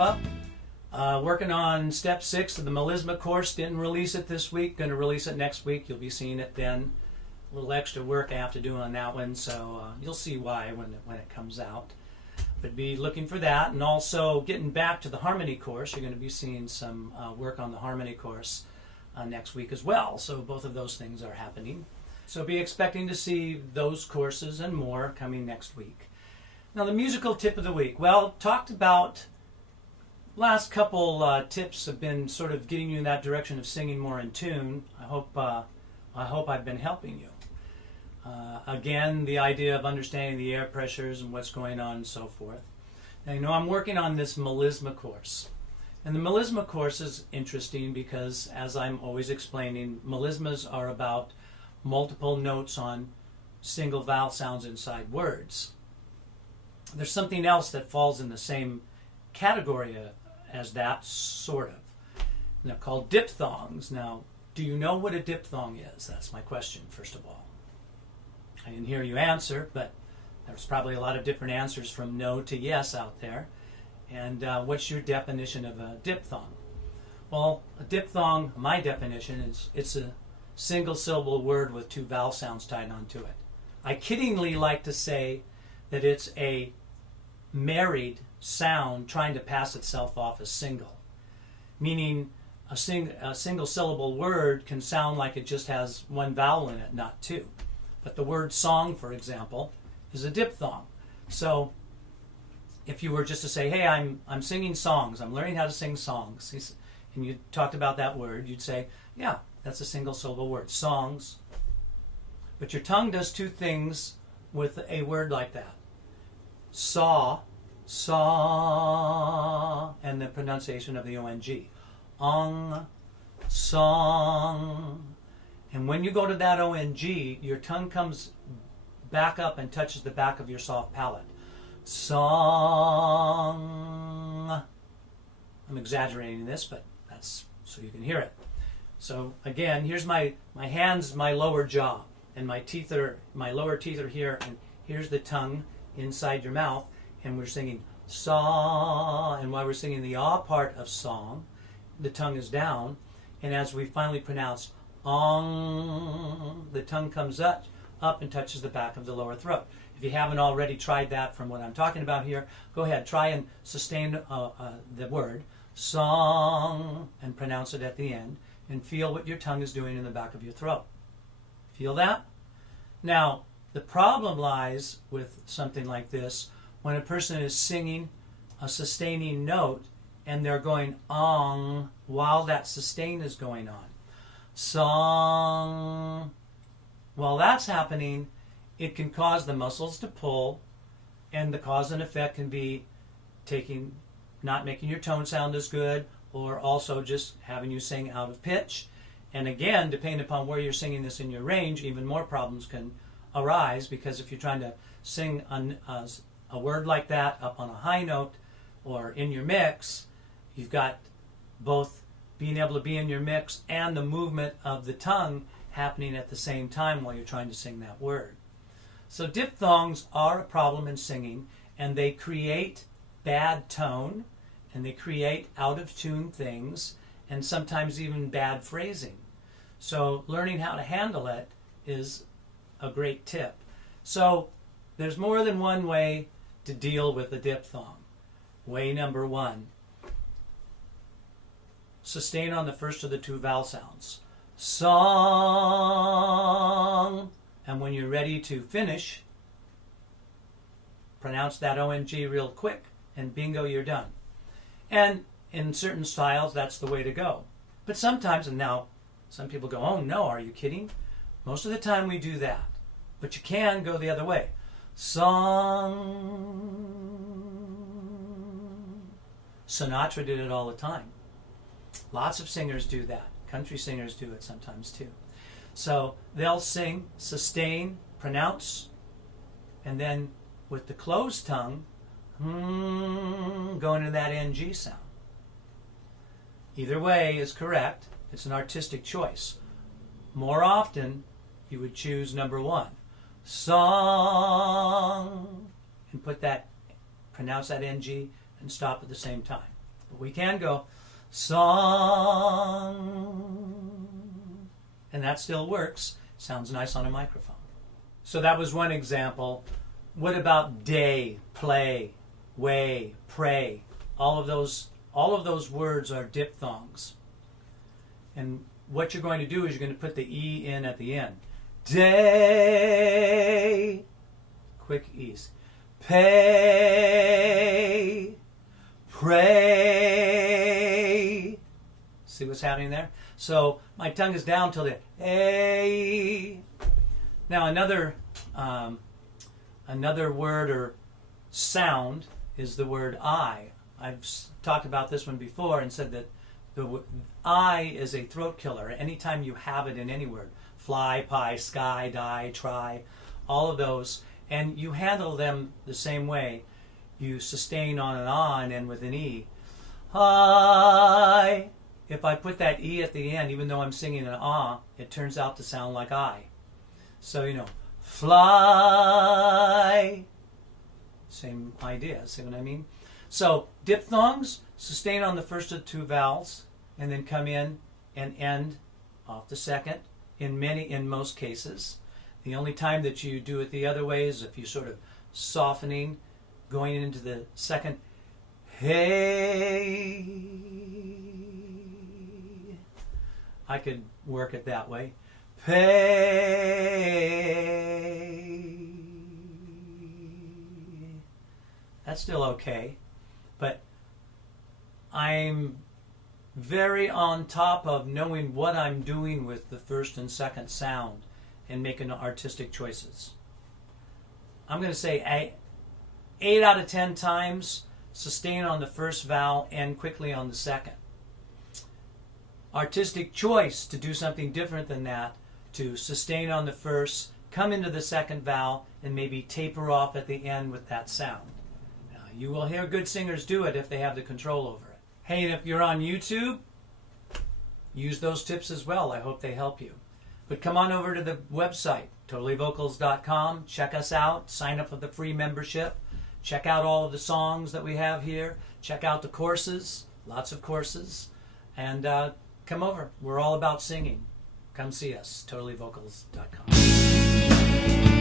wrap-up. Working on step 6 of the Melisma course. Didn't release it this week. Going to release it next week. You'll be seeing it then. A little extra work I have to do on that one, so you'll see why when it comes out. But be looking for that. And also getting back to the harmony course. You're going to be seeing some work on the harmony course next week as well. So both of those things are happening. So be expecting to see those courses and more coming next week. Now the musical tip of the week. Well, talked about last couple tips have been sort of getting you in that direction of singing more in tune. I hope I've been helping you. Again, the idea of understanding the air pressures and what's going on and so forth. Now, you know, I'm working on this Melisma course. And the Melisma course is interesting because, as I'm always explaining, melismas are about multiple notes on single vowel sounds inside words. There's something else that falls in the same category as that, sort of. They're called diphthongs. Now, do you know what a diphthong is? That's my question, first of all. I didn't hear you answer, but there's probably a lot of different answers from no to yes out there. And what's your definition of a diphthong? Well, a diphthong, my definition, is it's a single syllable word with two vowel sounds tied onto it. I kiddingly like to say that it's a married sound trying to pass itself off as single, meaning a single syllable word can sound like it just has one vowel in it, not two. But the word song, for example, is a diphthong. So if you were just to say, hey, I'm singing songs, I'm learning how to sing songs, and you talked about that word, you'd say, yeah, that's a single syllable word, songs. But your tongue does two things with a word like that. Saw, and the pronunciation of the ONG. Ong, song. And when you go to that ONG, your tongue comes back up and touches the back of your soft palate. Song. I'm exaggerating this, but that's so you can hear it. So again, here's my hands, my lower jaw, and my lower teeth are here, and here's the tongue inside your mouth, and we're singing song. And while we're singing the ah part of song, the tongue is down, and as we finally pronounce ong, the tongue comes up and touches the back of the lower throat. If you haven't already tried that from what I'm talking about here, go ahead, try and sustain the word song and pronounce it at the end, and feel what your tongue is doing in the back of your throat. Feel that? Now, the problem lies with something like this when a person is singing a sustaining note and they're going ong while that sustain is going on. Song. While that's happening, it can cause the muscles to pull, and the cause and effect can be not making your tone sound as good, or also just having you sing out of pitch. And again, depending upon where you're singing this in your range, even more problems can arise, because if you're trying to sing a word like that up on a high note or in your mix, you've got both being able to be in your mix and the movement of the tongue happening at the same time while you're trying to sing that word. So diphthongs are a problem in singing, and they create bad tone, and they create out-of-tune things, and sometimes even bad phrasing. So learning how to handle it is a great tip. So there's more than one way to deal with a diphthong. Way number 1. Sustain on the first of the two vowel sounds. Song. And when you're ready to finish, pronounce that ONG real quick, and bingo, you're done. And in certain styles, that's the way to go. But sometimes, and now some people go, oh no, are you kidding? Most of the time we do that. But you can go the other way. Song. Sinatra did it all the time. Lots of singers do that. Country singers do it sometimes too. So they'll sing, sustain, pronounce, and then with the closed tongue, go into that NG sound. Either way is correct. It's an artistic choice. More often, you would choose number 1. Song. And pronounce that NG and stop at the same time. But we can go song, and that still works. Sounds nice on a microphone. So that was one example. What about day, play, way, pray? All of those words are diphthongs. And what you're going to do is you're going to put the E in at the end. Day, quick E's. Pay, pray. See what's happening there? So my tongue is down till the A. Now another word or sound is the word I. I've talked about this one before and said that the I is a throat killer. Anytime you have it in any word, fly, pie, sky, die, try, all of those, and you handle them the same way. You sustain on an ah and end with an E. I. If I put that E at the end, even though I'm singing an ah, it turns out to sound like I. So, fly. Same idea, see what I mean? So, diphthongs, sustain on the first of two vowels, and then come in and end off the second, in most cases. The only time that you do it the other way is if you sort of softening, going into the second, hey. I could work it that way. Pay. That's still okay. But I'm very on top of knowing what I'm doing with the first and second sound and making artistic choices. I'm going to say 8 out of 10 times sustain on the first vowel, end quickly on the second. Artistic choice to do something different than that, to sustain on the first, come into the second vowel, and maybe taper off at the end with that sound. Now, you will hear good singers do it if they have the control over it. Hey, and if you're on YouTube, use those tips as well. I hope they help you. But come on over to the website, totallyvocals.com. Check us out. Sign up for the free membership. Check out all of the songs that we have here. Check out the courses, lots of courses. And come over. We're all about singing. Come see us, totallyvocals.com.